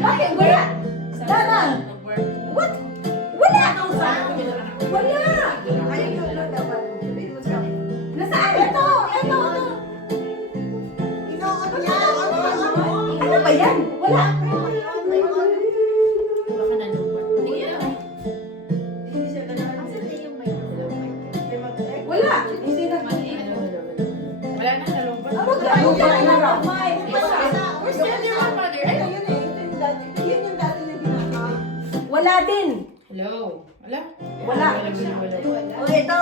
Bakit? Wala. Dana. What? Wala. Wala. Nasaan? Ito. Ano ba yan? Wala. Wala. Hindi na. Wala na nalungkot. Ano ba yan? Wala din. Hello. Wala. Wala. O ito.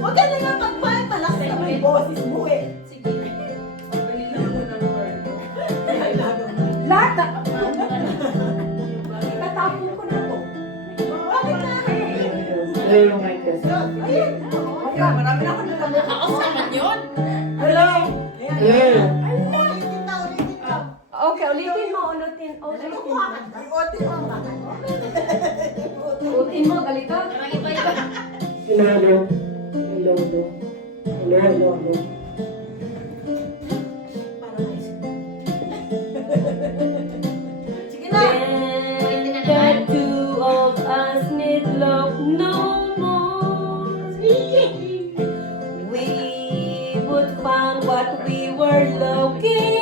Huwag ka na nga mag-fight. Malakas na may boses mo eh. Lahat na. Tatapon ko na to. Bakit na? Hello, Michael. Ayan. Marami na ako nagtanong. Nakakasaman yun. Hello. Hello. Okay, ulitin mo. Ulitin mo. Ulitin mo, galit ka. Hello. Hello. Hello. Sige na. When the two of us need love no more, we would find what we were looking